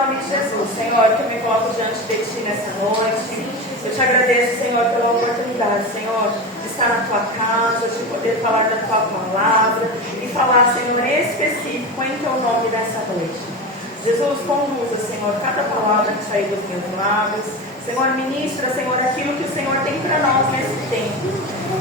nome de Jesus, Senhor, que eu me coloco diante de Ti nessa noite. Eu te agradeço, Senhor, pela oportunidade, Senhor, de estar na Tua casa, de poder falar da Tua palavra e falar, Senhor, em específico em Teu nome nessa noite. Jesus, conduza, Senhor, cada palavra que sair dos meus lábios. Senhor, ministra, Senhor, aquilo que o Senhor tem para nós nesse tempo.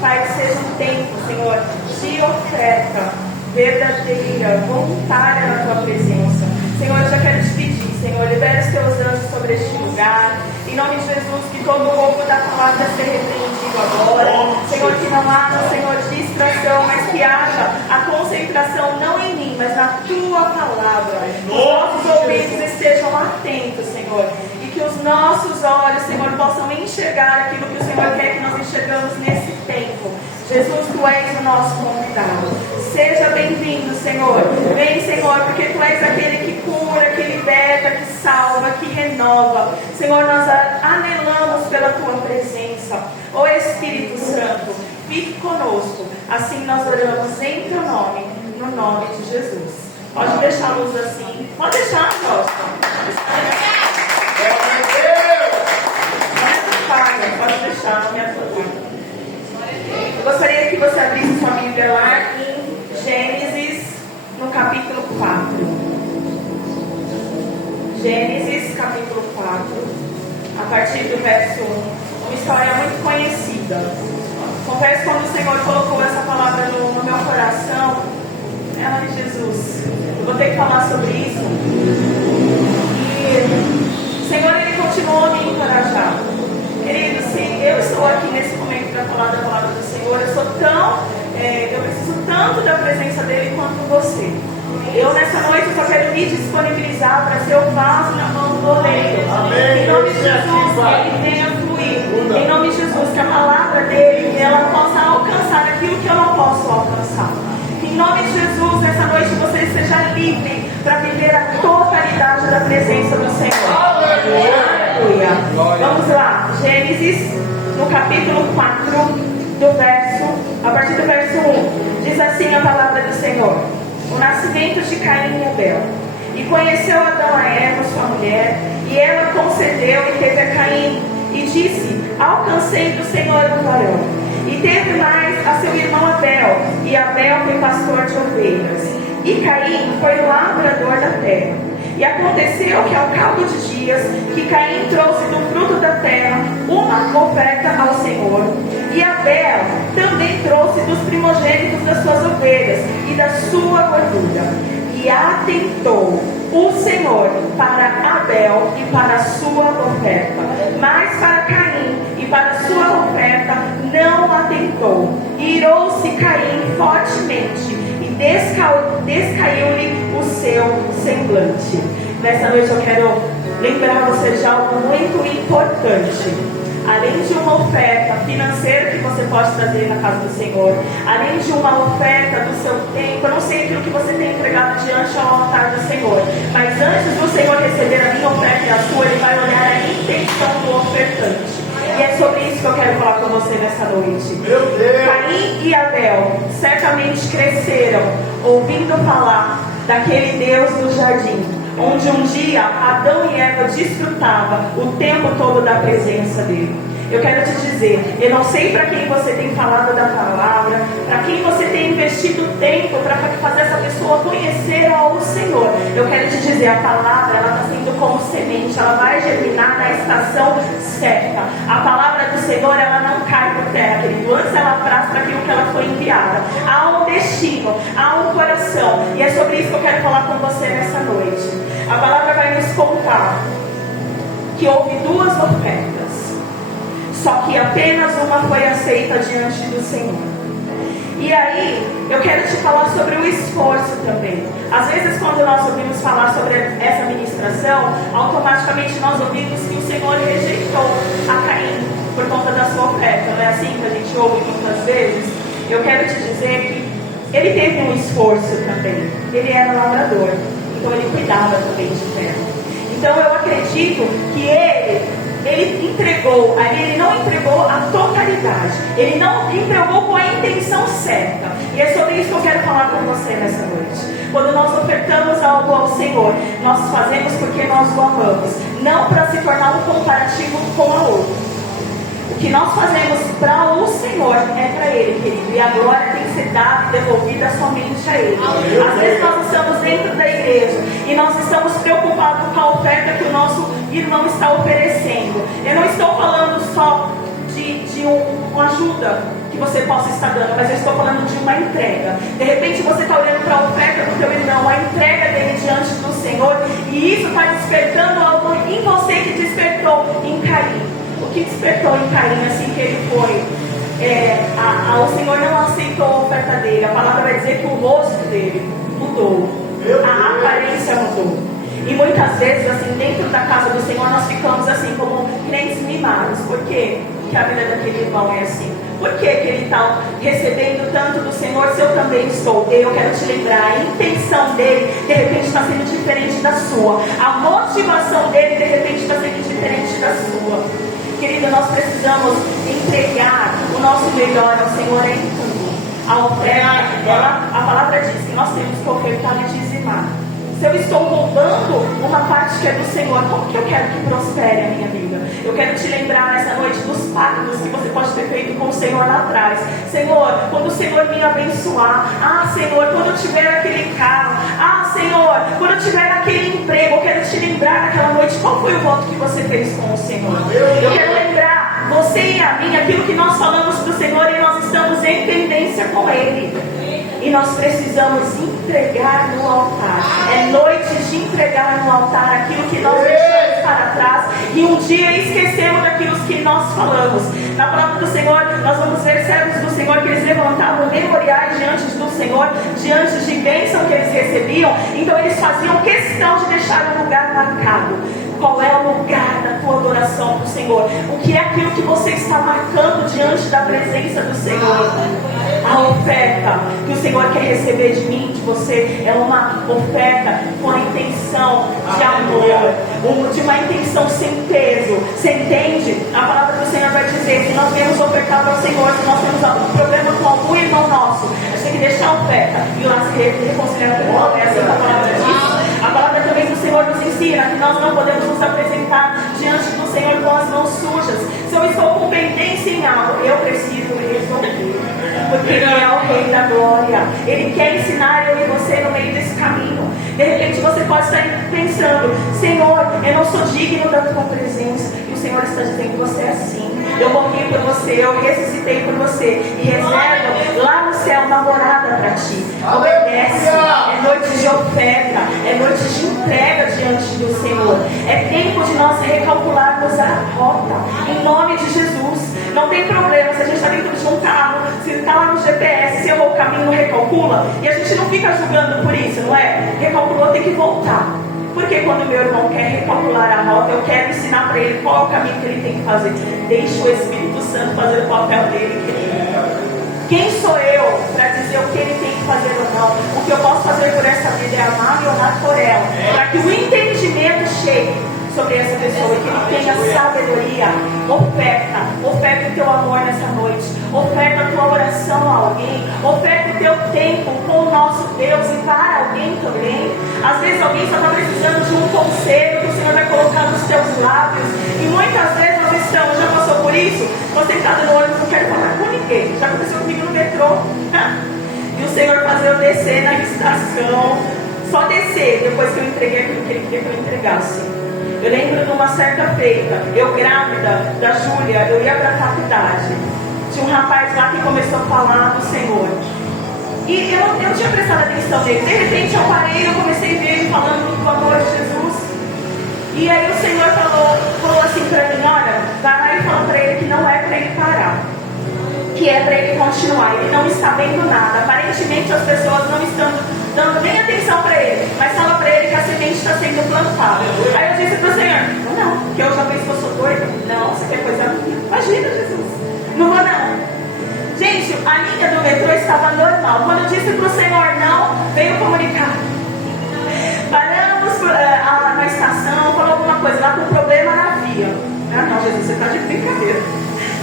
Pai, que seja um tempo, Senhor, de oferta verdadeira, voluntária na Tua presença. Senhor, eu já quero te pedir, Senhor, libera os Teus anjos sobre este lugar. Em nome de Jesus, que todo o roubo da palavra seja repreendido agora. Senhor, que não haja, Senhor, distração, mas que haja a concentração não em mim, mas na Tua palavra. Os nossos ouvidos estejam atentos, Senhor. E que os nossos olhos, Senhor, possam enxergar aquilo que o Senhor quer que nós enxergamos nesse tempo. Jesus, Tu és o nosso convidado. Seja bem-vindo, Senhor. Vem, Senhor, porque Tu és aquele que cura, que liberta, que salva, que renova. Senhor, nós anelamos pela Tua presença. Ó Espírito Santo, fique conosco. Assim nós oramos em Teu nome, no nome de Jesus. Pode deixar a luz assim. Pode deixar, Costa. Pode deixar, não me atrapalha. Eu gostaria que você abrisse sua Bíblia lá em Gênesis, no capítulo 4. Gênesis, capítulo 4, a partir do verso 1. Uma história muito conhecida. Confesso quando o Senhor colocou essa palavra no meu coração, ela de Jesus. Eu vou ter que falar sobre isso. E o Senhor, Ele continuou a me encorajar. Querido, se eu estou aqui nesse momento para falar da palavra do Senhor, eu preciso tanto da presença dEle quanto você. Eu nessa noite só quero me disponibilizar para ser o vaso na mão do oleiro. Em nome de Jesus, que Ele venha fluir. Em nome de Jesus, que a palavra dEle ela possa alcançar aquilo que eu não posso alcançar. Em nome de Jesus, nessa noite você seja livre para viver a totalidade da presença do Senhor. Aleluia. Vamos lá, Gênesis, no capítulo 4, a partir do verso 1. Diz assim a palavra do Senhor: o nascimento de Caim e Abel. E conheceu Adão a Eva, sua mulher, e ela concebeu e teve a Caim, e disse: alcancei do Senhor um varão. E teve mais a seu irmão Abel, e Abel foi pastor de ovelhas, e Caim foi lavrador da terra. E aconteceu que ao cabo de dias, que Caim trouxe do fruto da terra uma oferta ao Senhor, e Abel também trouxe dos primogênitos das suas ovelhas e da sua gordura. E atentou o Senhor para Abel e para a sua oferta, mas para Caim e para a sua oferta não atentou. Irou-se Caim fortemente e descaiu-lhe o seu semblante. Nessa noite eu quero lembrar você de algo muito importante. Além de uma oferta financeira que você pode trazer na casa do Senhor, além de uma oferta do seu tempo, eu não sei aquilo que você tem entregado diante ao altar do Senhor, mas antes do Senhor receber a minha oferta e a sua, Ele vai olhar a intenção do ofertante. E é sobre isso que eu quero falar com você nessa noite. Meu Deus! Caim e Abel certamente cresceram ouvindo falar daquele Deus do jardim, onde um dia Adão e Eva desfrutavam o tempo todo da presença dele. Eu quero te dizer, eu não sei para quem você tem falado da palavra, para quem você tem investido tempo para fazer essa pessoa conhecer ao Senhor. Eu quero te dizer, a palavra ela está sendo como semente, ela vai germinar na estação certa. A palavra do Senhor ela não cai por terra, querido. Antes ela traz para aquilo que ela foi enviada. Há um destino, há um coração, e é sobre isso que eu quero falar com você nessa noite. A palavra vai nos contar que houve duas ofertas, só que apenas uma foi aceita diante do Senhor. E aí, eu quero te falar sobre o esforço também. Às vezes, quando nós ouvimos falar sobre essa ministração, automaticamente nós ouvimos que o Senhor rejeitou a Caim por conta da sua oferta. Não é assim que a gente ouve muitas vezes? Eu quero te dizer que ele teve um esforço também. Ele era lavrador, então ele cuidava também de terra. Então eu acredito que ele ele não entregou a totalidade, ele não entregou com a intenção certa. E é sobre isso que eu quero falar com você nessa noite. Quando nós ofertamos algo ao Senhor, nós fazemos porque nós o amamos, não para se tornar um comparativo com a outra. O que nós fazemos para o Senhor é para Ele, querido. E a glória tem que ser dada e devolvida somente a Ele. Às vezes nós estamos dentro da igreja e nós estamos preocupados com a oferta que o nosso irmão está oferecendo. Eu não estou falando só de uma ajuda que você possa estar dando, mas eu estou falando de uma entrega. De repente você está olhando para a oferta do teu irmão, a entrega dele diante do Senhor, e isso está despertando algo em você que despertou em carinho. O que despertou em carinho assim que ele foi? O Senhor não aceitou a oferta dele. A palavra vai dizer que o rosto dele mudou, a aparência mudou. E muitas vezes, assim, dentro da casa do Senhor, nós ficamos assim, como crentes mimados. Por quê? Porque a vida daquele irmão é assim. Por que ele está recebendo tanto do Senhor se eu também estou? Eu quero te lembrar, a intenção dele de repente está sendo diferente da sua. A motivação dele de repente está sendo diferente da sua. Querida, nós precisamos entregar o nosso melhor ao Senhor em tudo. A oferta, a palavra diz que nós temos que ofertar e dizimar. Se eu estou roubando uma parte que é do Senhor, como que eu quero que prospere a minha vida? Eu quero te lembrar nessa noite dos pactos que você pode ter feito com o Senhor lá atrás. Senhor, quando o Senhor me abençoar, Senhor, quando eu tiver aquele carro, Senhor, quando eu tiver aquele emprego, eu quero te lembrar naquela noite qual foi o voto que você fez com o Senhor. Eu quero lembrar você e a mim aquilo que nós falamos para o Senhor e nós estamos em tendência com Ele. E nós precisamos entregar no altar. É noite de entregar no altar aquilo que nós deixamos para trás e um dia esquecemos daquilo que nós falamos. Na palavra do Senhor, nós vamos ver servos do Senhor que eles levantavam memoriais diante do Senhor, diante de bênção que eles recebiam. Então eles faziam questão de deixar um lugar marcado. Qual é o lugar da tua adoração para o Senhor? O que é aquilo que você está marcando diante da presença do Senhor? A oferta que o Senhor quer receber de mim, de você, é uma oferta com a intenção de amor, de uma intenção sem peso. Você entende? A palavra do Senhor vai dizer que nós viemos ofertar para o Senhor, se nós temos algum problema com algum irmão nosso, a gente tem que deixar a oferta e lá se reconciliar com o é assim que a palavra diz. A palavra também do Senhor nos ensina que nós não podemos nos apresentar diante do Senhor com as mãos sujas. Se eu estou com pendência em algo, eu preciso resolver. Porque Ele é o Rei da Glória. Ele quer ensinar eu e você no meio desse caminho. De repente você pode estar pensando: Senhor, eu não sou digno da tua presença. E o Senhor está dizendo: você é assim. Eu morri por você, eu ressuscitei por você. E reservo lá no céu uma morada para ti. Obedece. É noite de oferta. É noite de entrega diante do Senhor. É tempo de nós recalcularmos a rota. Em nome de Jesus. Não tem problema se a gente está dentro de um carro, se está lá no GPS, se errou o caminho, não recalcula. E a gente não fica julgando por isso, não é? Recalculou, tem que voltar. Porque quando meu irmão quer recalcular a rota, eu quero ensinar para ele qual é o caminho que ele tem que fazer. Deixe o Espírito Santo fazer o papel dele, querido. Quem sou eu para dizer o que ele tem que fazer ou não? O que eu posso fazer por essa vida é amar e orar por ela, para que o entendimento chegue sobre essa pessoa, que ele tenha sabedoria. Oferta o teu amor nessa noite, oferta a tua oração a alguém, oferta o teu tempo com o nosso Deus e para alguém também. Às vezes alguém só está precisando de um conselho que o Senhor vai colocar nos teus lábios, e muitas vezes nós estamos, já passou por isso? Você está no ônibus, não quero falar com ninguém, já aconteceu comigo no metrô, e o Senhor fazer eu descer na estação, só descer depois que eu entreguei aquilo que Ele queria que eu entregasse. Eu lembro de uma certa feita, eu grávida da Júlia, eu ia para a faculdade. Tinha um rapaz lá que começou a falar do Senhor. E eu não tinha prestado atenção nele. De repente eu parei, eu comecei a ver ele falando do amor de Jesus. E aí o Senhor falou assim para mim: olha, vai lá e fala para ele que não é para ele parar, que é para ele continuar. Ele não está vendo nada. Aparentemente as pessoas não estão dando nem atenção para ele, mas fala para ele que a semente está sendo plantada. Aí eu disse para o Senhor: não, porque eu já penso que eu sou doida. Não, você quer coisa minha? Imagina, Jesus. Não vou não. Gente, a linha do metrô estava normal. Quando eu disse para o Senhor não, veio comunicar. Paramos na estação, falou alguma coisa lá com problema na via.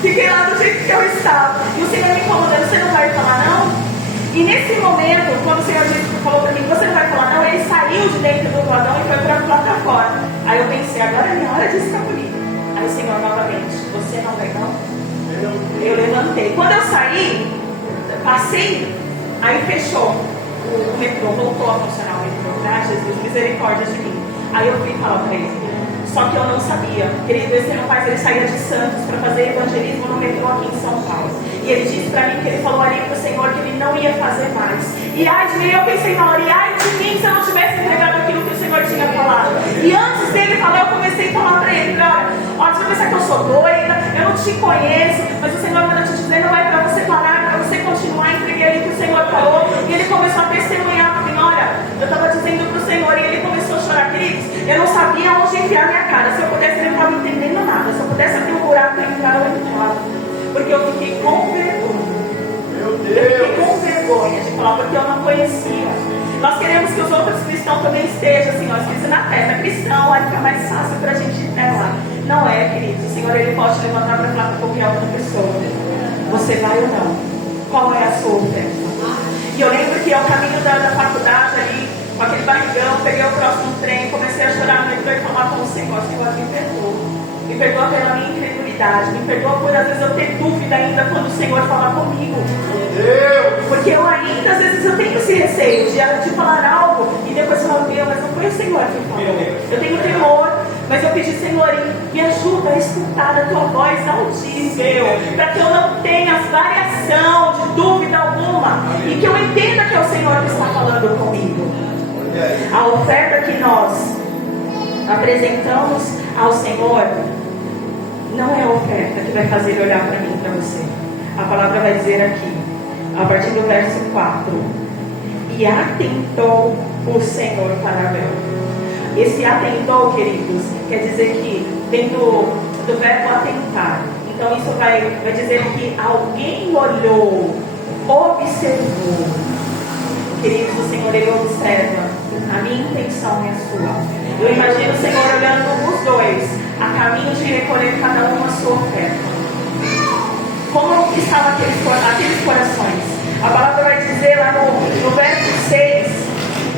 Fiquei lá do jeito que eu estava. E o Senhor me incomodando, você não vai falar não? E nesse momento, quando o Senhor falou para mim, você não vai falar não, ele saiu de dentro do vagão e foi para lá para fora. Aí eu pensei, agora é minha hora de escapulir. Aí o Senhor novamente, você não vai não? Eu levantei. Quando eu saí, passei, aí fechou o metrô, voltou a funcionar o metrô. Ah, Jesus, misericórdia de mim. Aí eu fui falar para ele. Só que eu não sabia. Querido, esse rapaz, ele saía de Santos para fazer evangelismo no metrô aqui em São Paulo. E ele disse para mim que ele falou ali para o Senhor que ele não ia fazer mais. E ai de mim, eu pensei na hora, e ai de mim se eu não tivesse entregado aquilo que o Senhor tinha falado. E antes dele falar, eu comecei a falar para ele, olha, você vai pensar que eu sou doida, eu não te conheço, mas o Senhor manda te dizer, não é para você parar, para você continuar, entreguei ali que o Senhor falou. E ele começou a testemunhar para mim, olha, eu estava dizendo para o Senhor, e ele começou a chorar, queridos, eu não sabia onde enfiar minha cara. Se eu pudesse, eu não estava entendendo nada. Se eu pudesse abrir um buraco para entrar, eu entrava. Porque eu fiquei com vergonha. Eu fiquei com vergonha de falar, porque eu não conhecia. Nós queremos que os outros cristãos também estejam assim, ó, esqueci na festa cristão, aí fica mais fácil para a gente ir até lá. Não é, querido. O Senhor, ele pode levantar para falar com qualquer outra pessoa. Você vai ou não? Qual é a sua oferta? E eu lembro que ao caminho da faculdade ali, com aquele barrigão, peguei o próximo trem, comecei a chorar no metrô e falar com o Senhor, Senhor, me perdoa. Me perdoa pela minha incredulidade, me perdoa por às vezes eu ter dúvida ainda quando o Senhor falar comigo. Porque eu ainda, às vezes, eu tenho esse receio de falar algo e depois falar, mas não foi o Senhor que falou. Eu tenho temor, mas eu pedi, Senhor, me ajuda a escutar a tua voz audível, para que eu não tenha variação de dúvida alguma e que eu entenda que é o Senhor que está falando comigo. A oferta que nós apresentamos ao Senhor não é a oferta que vai fazer ele olhar para mim e para você. A palavra vai dizer aqui, a partir do verso 4: e atentou o Senhor para Abel. Esse atentou, queridos, quer dizer que vem do verbo atentar. Então isso vai dizer que alguém olhou, observou. Queridos, o Senhor, ele observa. A minha intenção é a sua. Eu imagino o Senhor olhando os dois, a caminho de recolher cada um a sua oferta. Como estavam aqueles corações? A palavra vai dizer lá no verso 6: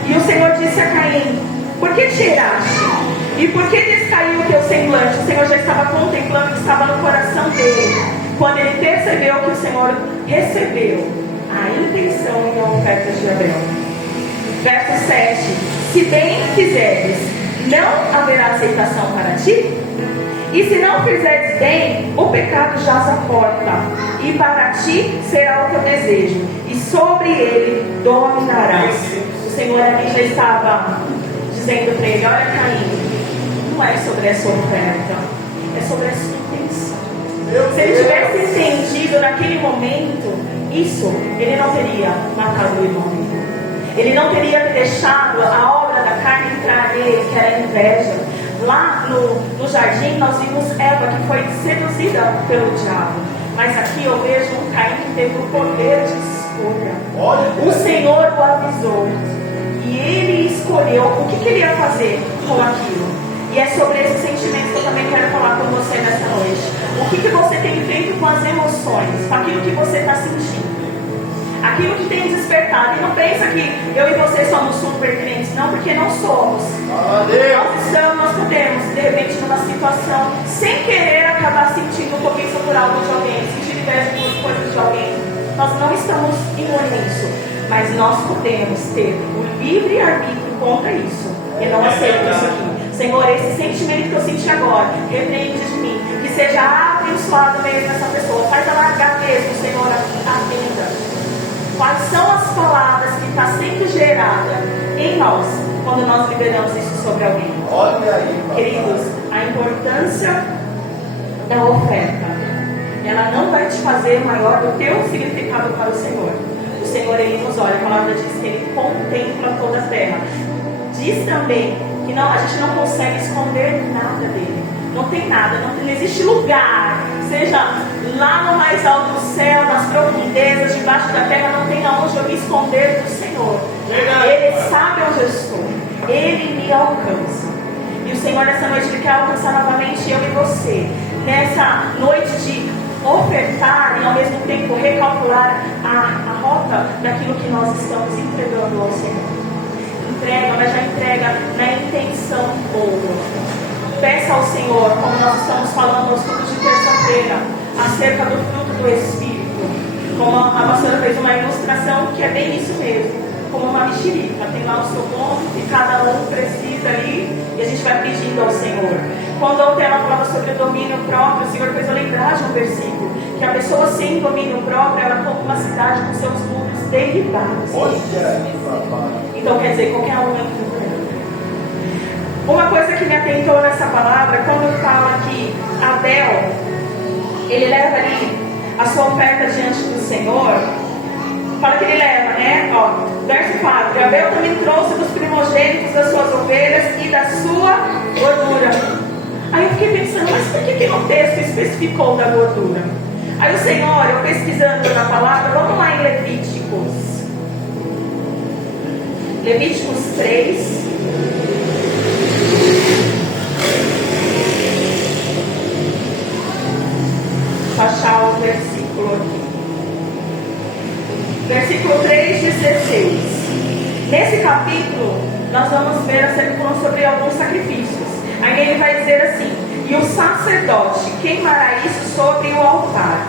e o Senhor disse a Caim, por que tiraste? E por que descaiu o teu semblante? O Senhor já estava contemplando o que estava no coração dele, quando ele percebeu que o Senhor recebeu a intenção e a oferta de Abel. Verso 7: se bem fizeres, não haverá aceitação para ti? E se não fizeres bem, o pecado jaz à porta, e para ti será o teu desejo, e sobre ele dominarás. O Senhor ali já estava dizendo para ele, olha, Caim, não é sobre essa oferta, é sobre a sua intenção. Se ele tivesse entendido naquele momento isso, ele não teria matado o irmão dele. Ele não teria deixado a obra da carne entrar nele, que era a inveja. Lá no jardim nós vimos Eva, que foi seduzida pelo diabo. Mas aqui eu vejo um Caim que teve o poder de escolha. O Senhor o avisou. E ele escolheu o que ele ia fazer com aquilo. E é sobre esse sentimento que eu também quero falar com você nessa noite. O que você tem feito com as emoções, com aquilo que você está sentindo, aquilo que tem despertado. E não pensa que eu e você somos super crentes, não, porque não somos. Nós podemos, de repente, numa situação, sem querer, acabar sentindo um pouquinho por algo de alguém, sentir inveja por coisas de alguém. Nós não estamos imune nisso, mas nós podemos ter o livre arbítrio contra isso. E não aceito isso aqui. Senhor, esse sentimento que eu senti agora, repreende de mim, que seja abençoado mesmo essa pessoa. Faz ela largar mesmo, Senhor, atenda. Quais são as palavras que está sendo gerada em nós quando nós liberamos isso sobre alguém? Olha aí, queridos, a importância da oferta, ela não vai te fazer maior do teu significado para o Senhor. O Senhor, ele nos olha, a palavra diz que ele contempla toda a terra. Diz também que não, a gente não consegue esconder nada dele. Não tem nada, não existe lugar, seja lá no mais alto do céu, nas profundezas, debaixo da terra, não tem aonde eu me esconder do Senhor. Ele sabe onde eu estou, ele me alcança. E o Senhor nessa noite ele quer alcançar novamente eu e você, nessa noite de ofertar e ao mesmo tempo recalcular a rota daquilo que nós estamos entregando ao Senhor. Entrega, mas já entrega na intenção boa. Peça ao Senhor, como nós estamos falando aos cultos de terça-feira, acerca do fruto do Espírito. Como a pastora fez uma ilustração que é bem isso mesmo, como uma mexerica, tem lá o seu ponto que cada um precisa ali e a gente vai pedindo ao Senhor. Quando ontem ela falava sobre o domínio próprio, o Senhor fez eu lembrar de um versículo, que a pessoa sem domínio próprio, ela compra uma cidade com seus muros derribados. Então quer dizer, qualquer um entra. Uma coisa que me atentou nessa palavra, quando fala que Abel, ele leva ali a sua oferta diante do Senhor, fala que ele leva, né? Ó, verso 4: Abel também trouxe dos primogênitos das suas ovelhas e da sua gordura. Aí eu fiquei pensando, mas por que no texto especificou da gordura? Aí o Senhor, eu pesquisando na palavra, vamos lá em Levíticos. Levíticos 3. Vou achar o versículo aqui. Versículo 3:16. Nesse capítulo, nós vamos ver falando sobre alguns sacrifícios. Aí ele vai dizer assim: e o sacerdote queimará isso sobre o altar.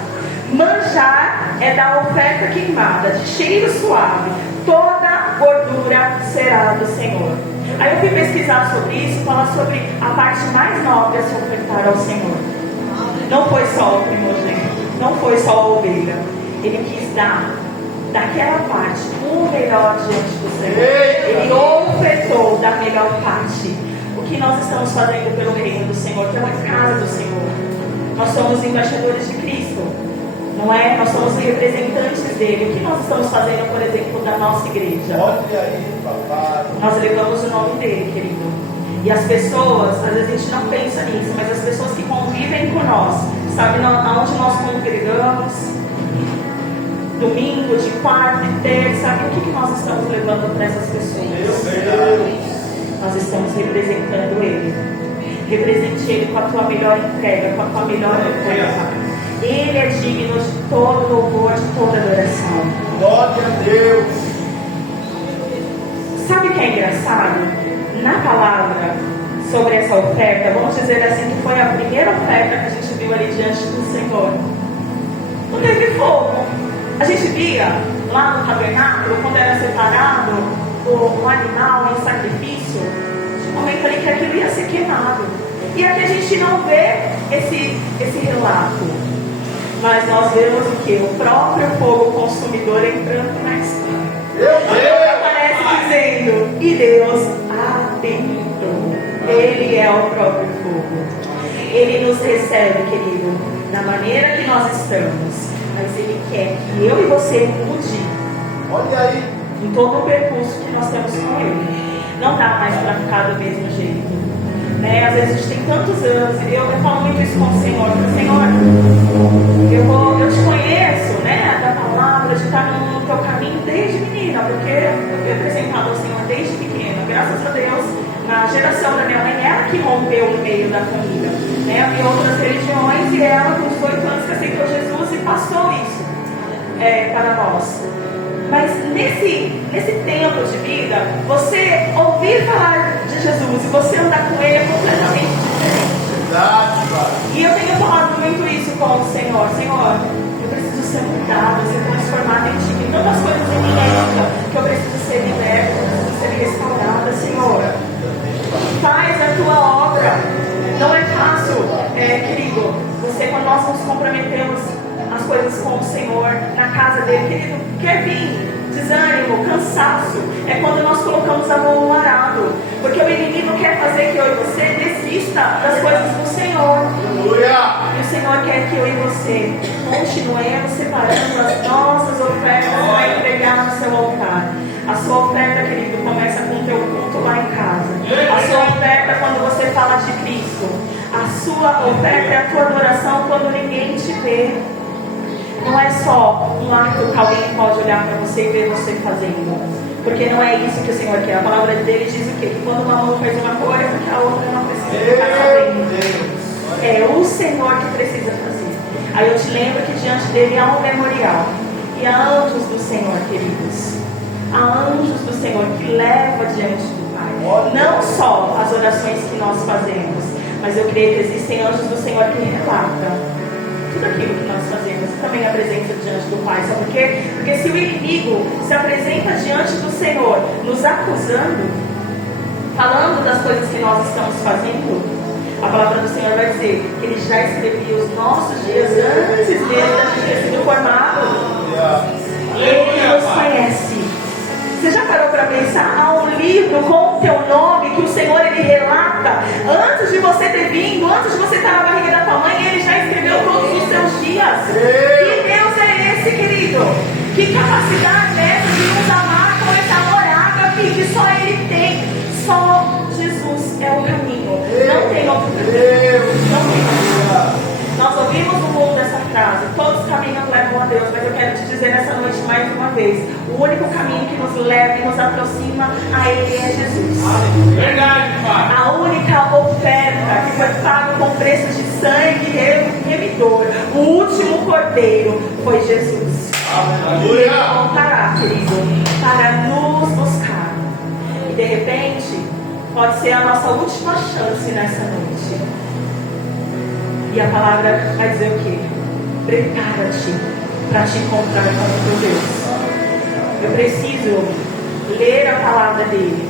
Manjar é da oferta queimada, de cheiro suave. Toda gordura será do Senhor. Aí eu fui pesquisar sobre isso, falar sobre a parte mais nobre a se ofertar ao Senhor. Não foi só o primogênito, não foi só a ovelha. Ele quis dar daquela parte o melhor diante do Senhor. Ele ofertou da melhor parte. O que nós estamos fazendo pelo reino do Senhor, pela casa do Senhor? Nós somos embaixadores de Cristo, não é? Nós somos representantes dele. O que nós estamos fazendo, por exemplo, da nossa igreja? Olha aí, papai. Nós levamos o nome dele, querido. E as pessoas, às vezes a gente não pensa nisso, mas as pessoas que convivem com nós, sabem aonde nós congregamos, domingo, de quarta e terça, e o que nós estamos levando para essas pessoas? Nós estamos representando ele. Represente ele com a tua melhor entrega, com a tua melhor oferta. Ele é digno de todo louvor, de toda adoração. Glória a Deus. Sabe o que é engraçado? Na palavra sobre essa oferta, vamos dizer assim, que foi a primeira oferta que a gente viu ali diante do Senhor. Não teve fogo. A gente via lá no tabernáculo, quando era separado o animal em sacrifício, tinha um momento ali que aquilo ia ser queimado. E aqui a gente não vê esse relato. Mas nós vemos o que? O próprio fogo consumidor entrando na história. Aparece dizendo, e Deus atentou. Ele é o próprio fogo. Ele nos recebe, querido, da maneira que nós estamos. Mas Ele quer que eu e você mude. Olha aí. Em todo o percurso que nós temos com Ele. Não dá mais para ficar do mesmo jeito, né? Às vezes a gente tem tantos anos. E eu falo muito isso com o Senhor. Senhor, eu te conheço, né? Da palavra, de estar no teu caminho desde menina. Porque eu fui apresentado ao Senhor desde pequena. Graças a Deus, na geração da minha mãe, ela que rompeu no meio da família, né? Havia outras religiões e ela, com 18 anos, que aceitou Jesus e passou isso para nós. Mas nesse tempo de vida, você ouvir falar de Jesus e você andar com Ele é completamente diferente. Verdade, pai. E eu tenho falado muito isso com o Senhor. Senhor, eu preciso ser mudado, ser transformado em Ti. Tem tantas coisas em minha época que eu preciso ser liberta, eu preciso ser restaurada, Senhor. Faz a Tua obra. Não é fácil, querido. Você, quando nós nos comprometemos as coisas com o Senhor, na casa dele, querido, quer vir desânimo, cansaço, é quando nós colocamos a mão no arado, porque o inimigo quer fazer que eu e você desista das coisas do Senhor. Aleluia. E o Senhor quer que eu e você continuemos separando as nossas ofertas para entregar no seu altar. A sua oferta, querido, começa com o teu culto lá em casa. A sua oferta quando você fala de Cristo. A sua oferta é a tua adoração quando ninguém te vê. Não é só um ato que alguém pode olhar para você e ver você fazendo. Porque não é isso que o Senhor quer. A palavra dele diz o quê? Que quando uma mão faz uma coisa, porque a outra não precisa ficar sabendo. É o Senhor que precisa fazer. Aí eu te lembro que diante dele há um memorial. E há anjos do Senhor, queridos. Há anjos do Senhor que leva diante do Pai. Não só as orações que nós fazemos, mas eu creio que existem anjos do Senhor que relatam tudo aquilo que nós fazemos, e também a presença diante do Pai. Sabe por quê? Porque se o inimigo se apresenta diante do Senhor, nos acusando, falando das coisas que nós estamos fazendo, a palavra do Senhor vai dizer que Ele já escrevia os nossos dias antes mesmo da gente ter sido formado. Ele nos conhece. Você já parou para pensar? Há um livro com o teu nome que o Senhor Ele relata antes de você ter vindo, antes de você estar na barriga da tua mãe, Ele já escreveu todos os seus dias. Que Deus é esse, querido? Que capacidade é essa de nos amar com esse amor ágape que só Ele tem? Só Jesus é o caminho. Não tem outro caminho. Não tem outro caminho. Nós ouvimos no mundo essa frase: todos os caminhos levam a Deus. Mas eu quero te dizer nessa noite mais uma vez: o único caminho que nos leva e nos aproxima a Ele é Jesus. Verdade, Pai. A única oferta que foi paga com preço de sangue remidor, o último cordeiro, foi Jesus. Aleluia. Ele voltará, querido, para nos buscar. E de repente, pode ser a nossa última chance nessa noite. E a palavra vai dizer o quê? Prepara-te para te encontrar com o teu Deus. Eu preciso ler a palavra dele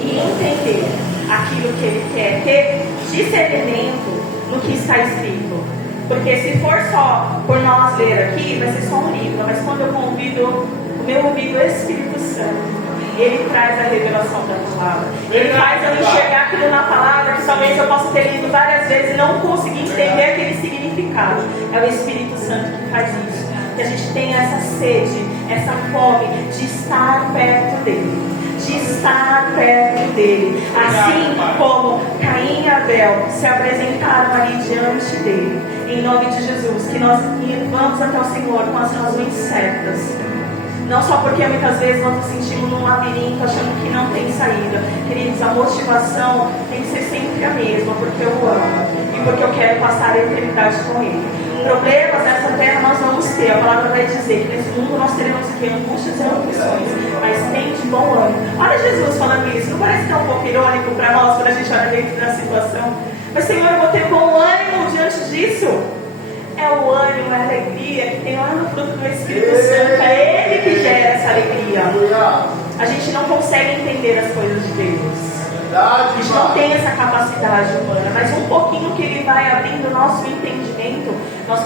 e entender aquilo que ele quer, ter discernimento no que está escrito. Porque se for só por nós ler aqui, vai ser só um livro. Mas quando eu convido o meu amigo Espírito Santo, ele traz a revelação da palavra. Ele faz eu enxergar aquilo na palavra que talvez eu possa ter lido várias vezes e não conseguir entender aquele significado. É o Espírito Santo que faz isso. Que a gente tenha essa sede, essa fome de estar perto dele. De estar perto dele. Assim como Caim e Abel se apresentaram ali diante dele. Em nome de Jesus, que nós vamos até o Senhor com as razões certas. Não só porque muitas vezes nós nos sentimos num labirinto achando que não tem saída. Queridos, a motivação tem que ser sempre a mesma, porque eu o amo e porque eu quero passar a eternidade com Ele. Problemas nessa terra nós vamos ter. A palavra vai dizer que nesse mundo nós teremos aqui angústias e aflições, mas tem de bom ânimo. Olha Jesus falando isso. Não parece que é um pouco irônico para nós quando a gente olha dentro da situação? Mas Senhor, eu vou ter bom ânimo diante disso. É o ânimo, é a alegria que tem lá no fruto do Espírito Santo. É Ele que gera essa alegria. A gente não consegue entender as coisas de Deus. A gente não tem essa capacidade humana. Mas um pouquinho que Ele vai abrindo o nosso entendimento, nós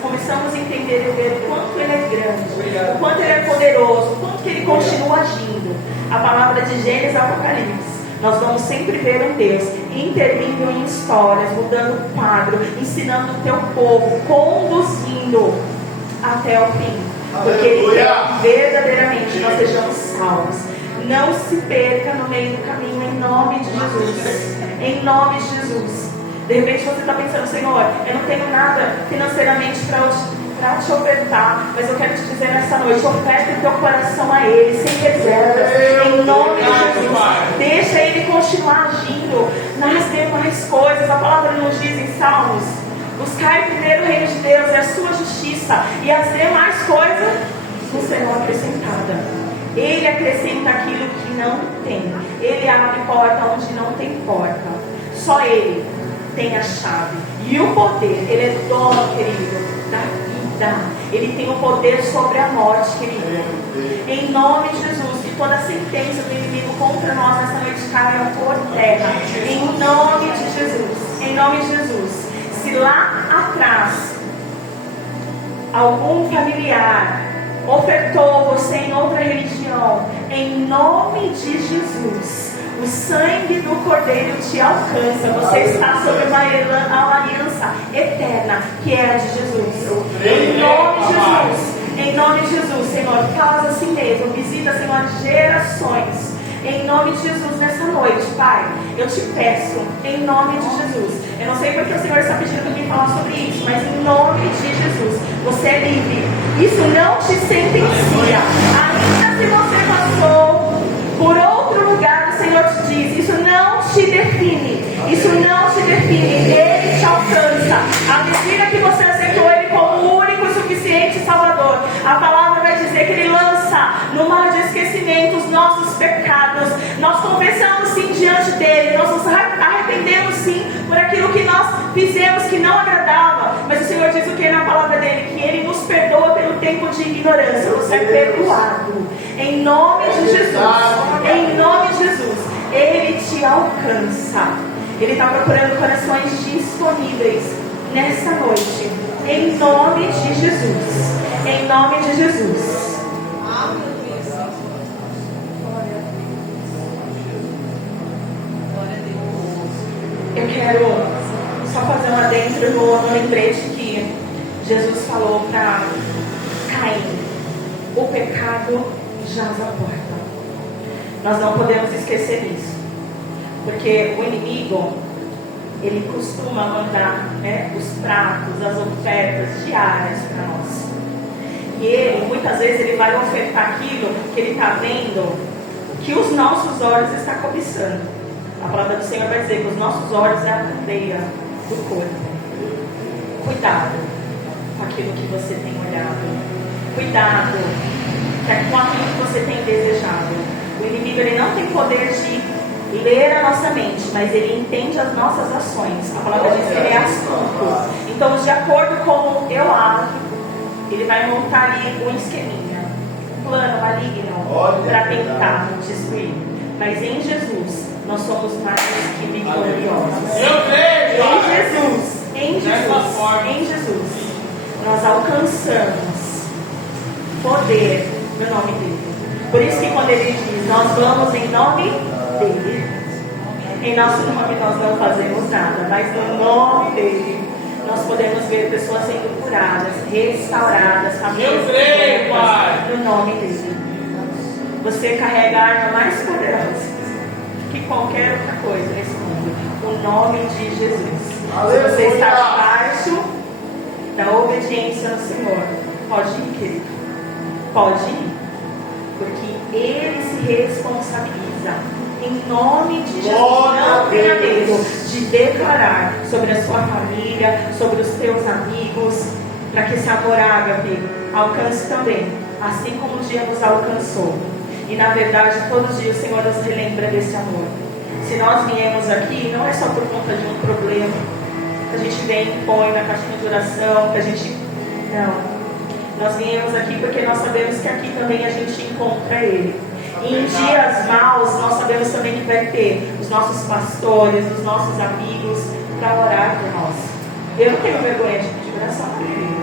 começamos a entender e ver o quanto Ele é grande, o quanto Ele é poderoso, o quanto que Ele continua agindo. A palavra de Gênesis e Apocalipse. Nós vamos sempre ver um Deus intervindo em histórias, mudando o quadro, ensinando o teu povo, conduzindo até o fim. Porque Ele quer verdadeiramente nós sejamos salvos. Não se perca no meio do caminho, em nome de Jesus. Em nome de Jesus. De repente você está pensando: Senhor, eu não tenho nada financeiramente para te ofertar, mas eu quero te dizer nessa noite: oferta o teu coração a Ele, sem reservas, em nome de Jesus. Deixa Ele continuar agindo nas demais coisas. A palavra nos diz em Salmos: buscai primeiro o reino de Deus e a sua justiça, e as demais coisas não serão acrescentadas. Ele acrescenta aquilo que não tem. Ele abre porta onde não tem porta. Só Ele tem a chave e o poder. Ele é dono, querido, da vida. Ele tem o poder sobre a morte, querido. Em nome de Jesus, que toda sentença do inimigo contra nós nessa noite caia por terra. Em nome de Jesus. Em nome de Jesus. Se lá atrás algum familiar ofertou você em outra religião, em nome de Jesus, o sangue do Cordeiro te alcança. Você está sob uma aliança eterna, que é a de Jesus. Em nome de Jesus. Em nome de Jesus, Senhor, faz assim mesmo. Visita, Senhor, gerações. Em nome de Jesus, nessa noite, Pai, eu te peço, em nome de Jesus. Eu não sei porque o Senhor está pedindo para mim falar sobre isso, mas em nome de Jesus, você é livre. Isso não te sentencia. Ainda se você passou por outro lugar, o Senhor te diz: isso não te define. Isso não te define. Ele te alcança. À medida que você fizemos que não agradava, mas o Senhor diz o que na palavra dele? Que Ele nos perdoa pelo tempo de ignorância. Você é perdoado, em nome de Jesus, em nome de Jesus. Ele te alcança, Ele está procurando corações disponíveis nessa noite, em nome de Jesus, em nome de Jesus. Eu quero só fazer uma adentro no lembrete que Jesus falou para Caim: o pecado jaz à porta. Nós não podemos esquecer isso, porque o inimigo, ele costuma mandar, né, os pratos, as ofertas diárias para nós. E ele, muitas vezes, ele vai ofertar aquilo que ele está vendo, que os nossos olhos estão cobiçando. A palavra do Senhor vai dizer que os nossos olhos é a candeia do corpo. Cuidado com aquilo que você tem olhado. Cuidado com aquilo que você tem desejado. O inimigo, ele não tem poder de ler a nossa mente, mas ele entende as nossas ações. A palavra diz que ele é astuto. Então, de acordo com eu ajo, ele vai montar ali um esqueminha, um plano maligno para tentar destruir. Mas em Jesus, nós somos mais que vitoriosos. Em Jesus, nós alcançamos poder no nome dele. Por isso que quando ele diz, nós vamos em nome dele. Em nosso nome nós não fazemos nada, mas no nome dele nós podemos ver pessoas sendo curadas, restauradas, famílias libertas, no nome dele. Você carrega a arma mais poderosa que qualquer outra coisa nesse mundo, o nome de Jesus. Se você está debaixo da obediência ao Senhor, pode ir, querido, pode ir, porque Ele se responsabiliza em nome de Jesus. Não tenha medo de declarar sobre a sua família, sobre os teus amigos, para que esse amor ágape alcance também, assim como o dia nos alcançou. E na verdade, todos os dias o Senhor nos relembra desse amor. Se nós viemos aqui, não é só por conta de um problema que a gente vem e põe na caixinha de oração, que a gente... Não. Nós viemos aqui porque nós sabemos que aqui também a gente encontra Ele. E em dias maus, nós sabemos também que vai ter os nossos pastores, os nossos amigos, para orar por nós. Eu não tenho vergonha de pedir oração para Ele.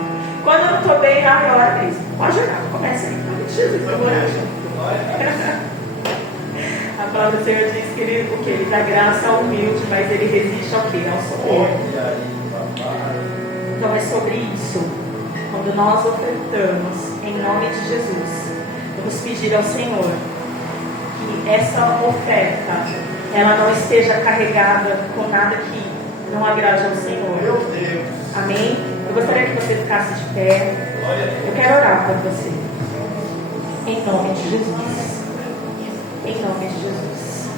Quando eu não estou bem, ora mesmo. Pode orar, comece aí. Jesus, eu vou orar junto. A palavra do Senhor diz que ele dá graça ao humilde, mas ele resiste ao quê? Ao soberbo. Então é sobre isso. Quando nós ofertamos em nome de Jesus, vamos pedir ao Senhor que essa oferta ela não esteja carregada com nada que não agrade ao Senhor. Meu Deus. Amém? Eu gostaria que você ficasse de pé. Eu quero orar por você. Em nome de Jesus. Em nome de Jesus.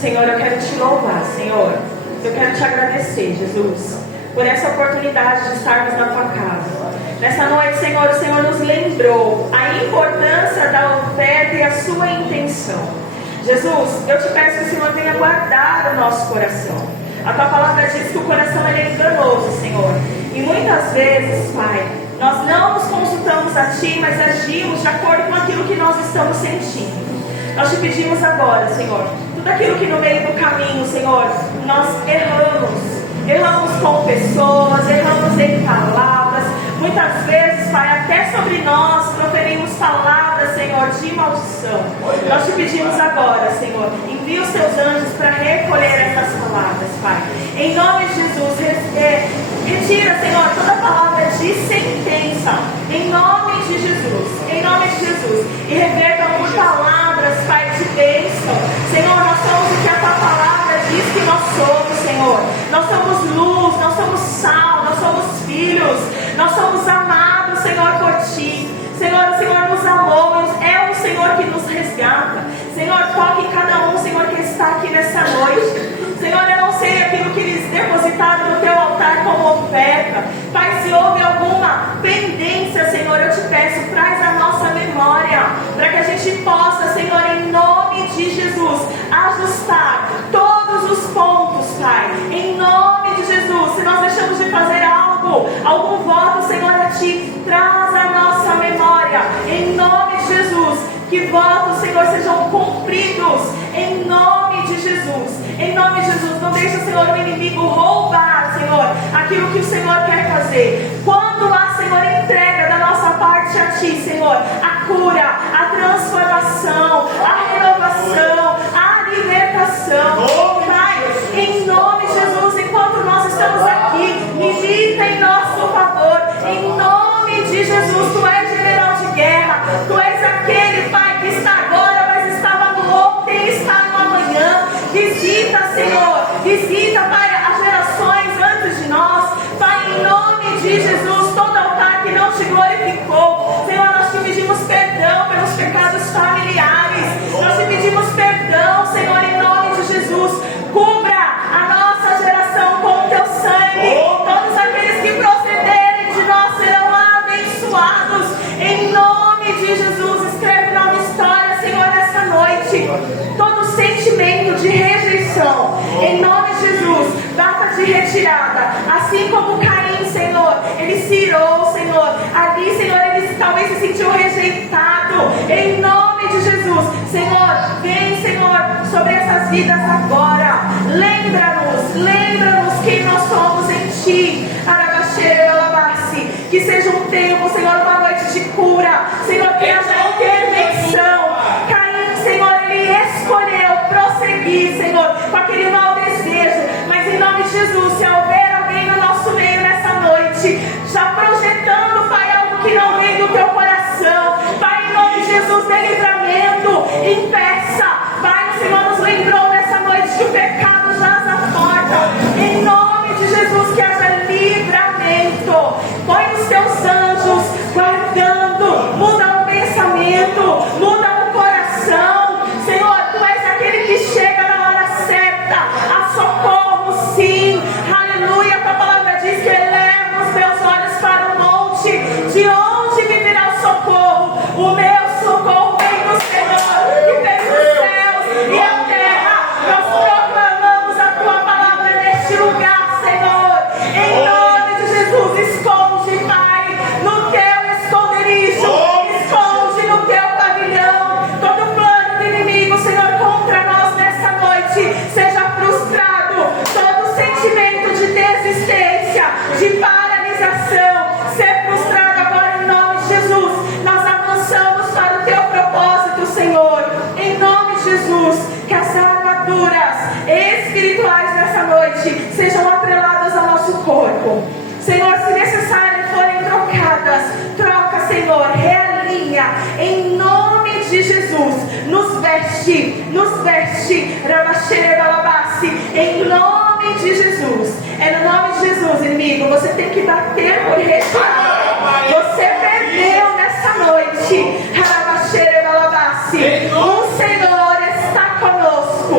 Senhor, eu quero te louvar, Senhor. Eu quero te agradecer, Jesus, por essa oportunidade de estarmos na tua casa. Nessa noite, Senhor, o Senhor nos lembrou a importância da oferta e a sua intenção. Jesus, eu te peço que o Senhor venha guardar o nosso coração. A tua palavra diz que o coração é enganoso, Senhor. E muitas vezes, Pai, nós não nos consultamos a Ti, mas agimos de acordo com aquilo que nós estamos sentindo. Nós te pedimos agora, Senhor, tudo aquilo que no meio do caminho, Senhor, nós erramos com pessoas, erramos em palavras. Muitas vezes, Pai, até sobre nós proferimos palavras, Senhor, de maldição. Nós te pedimos agora, Senhor, envia os teus anjos para recolher essas palavras, Pai. Em nome de Jesus, retira, Senhor, toda palavra de sentença. Em nome de Jesus. Em nome de Jesus. E reverta por palavras, Pai, de bênção. Senhor, nós somos o que a tua palavra diz que nós somos, Senhor. Nós somos luz, nós somos sal, nós somos filhos. Nós somos amados, Senhor, por Ti. Senhor, o Senhor nos amou, é o Senhor que nos resgata. Senhor, toque em cada um, Senhor, que está aqui nessa noite. Senhor, eu não sei aquilo que eles depositaram no Teu altar como oferta. Pai, se houve alguma pendência, Senhor, eu te peço, traz a nossa memória, para que a gente possa, Senhor, em nome de Jesus, ajustar todos os pontos, Pai. Em nome de Jesus. Jesus, se nós deixamos de fazer algo, algum voto, Senhor, a Ti, traz a nossa memória, em nome de Jesus, que votos, Senhor, sejam cumpridos, em nome de Jesus. Em nome de Jesus, não deixa, Senhor, o inimigo roubar, Senhor, aquilo que o Senhor quer fazer. Quando há, Senhor, entrega da nossa parte a Ti, Senhor, a cura, a transformação, a renovação, a libertação. Pai, em nome de Jesus, enquanto nós estamos aqui, milita em nosso favor. Em nome de Jesus, Tu és general de guerra. Tu és aquele, Pai, que está agora, mas estava no ontem e está no amanhã. Visita, Senhor, visita, Pai, as gerações antes de nós. Pai, em nome de Jesus, todo altar que não Te glorificou, Senhor, nós Te pedimos perdão pelos pecados familiares. Nós Te pedimos perdão, Senhor, em nome de Jesus. Cubra a nossa geração com o Teu sangue. Todos aqueles que procederem de nós serão abençoados. Em nome de Jesus, escreve nova história, Senhor, nessa noite. Todo sentimento de rejeição, em nome de Jesus, data de retirada. Assim como Caim, Senhor, ele se irou, Senhor. Ali, Senhor, ele talvez se sentiu rejeitado. Em nome de Jesus, Senhor, vem, Senhor, sobre essas vidas agora. Lembra-nos quem nós somos em Ti. Que seja um tempo, Senhor, uma noite de cura. Senhor, que haja intervenção. Caim, Senhor, ele escolheu prosseguir, Senhor, com aquele mau desejo. Mas em nome de Jesus, se houver alguém no nosso meio nessa noite, já projetando, Pai, algo que não vem do Teu coração, Pai, em nome de Jesus, dê livramento, impeça. Pai, o Senhor nos lembrou nessa noite que o pecado jaz à porta. Em nome de Jesus, que haja livramento. Põe os Teus anjos guardando, muda o pensamento, muda o coração. Senhor, Tu és aquele que chega na hora certa, a socorro, sim. Aleluia, a Tua palavra diz que eleva os meus olhos para o monte. De onde me virá o socorro? O meu socorro vem do Senhor, que fez os céus e a terra. Nós proclamamos a Tua palavra neste lugar, Senhor. Em nome de Jesus, esconde, Pai, no Teu esconderijo, esconde no Teu pavilhão. Todo plano do inimigo, Senhor, contra nós nessa noite, seja frustrado. Todo sentimento de desistência, de paralisação, ser frustrado agora em nome de Jesus. Nós avançamos para o Teu propósito, Senhor. Em nome de Jesus, que as armaduras espirituais nessa noite sejam atreladas ao nosso corpo. Senhor, se necessário forem trocadas, troca, Senhor, realinha, em nome de Jesus. Nos veste, Rabaxerebalabassi, em nome de Jesus. É no nome de Jesus, inimigo, você tem que bater por retirada. Você perdeu nessa noite, Rabaxerebalabassi. O Senhor está conosco.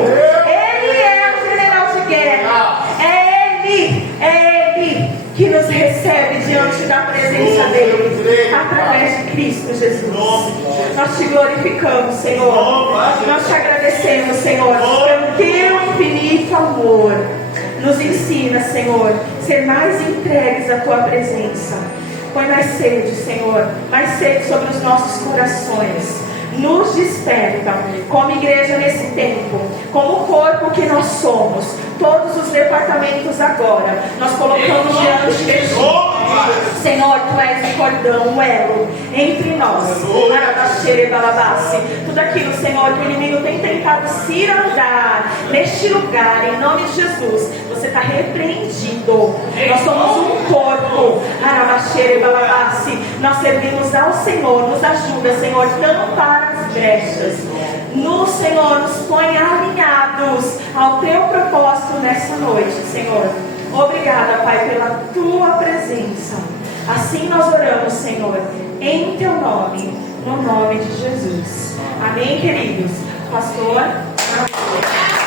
Ele é o general de guerra. É Ele que nos recebe diante da presença dEle, através de Cristo Jesus. Nós Te glorificamos, Senhor. Nós Te agradecemos, Senhor, pelo Teu infinito amor. Nos ensina, Senhor, ser mais entregues à Tua presença. Põe mais sede, Senhor, mais sede sobre os nossos corações. Nos desperta como igreja nesse tempo, como corpo que nós somos. Todos os departamentos agora nós colocamos diante de Ti. Senhor, Tu és o cordão, o elo entre nós. Tudo aquilo, Senhor, que o inimigo tem tentado cirandar neste lugar, em nome de Jesus, você está repreendido. Nós somos um corpo. Nós servimos ao Senhor. Nos ajuda, Senhor, tampar as brechas. No Senhor, nos põe alinhados ao Teu propósito nessa noite, Senhor. Obrigada, Pai, pela Tua presença. Assim nós oramos, Senhor, em Teu nome, no nome de Jesus. Amém, queridos? Pastor? Amém.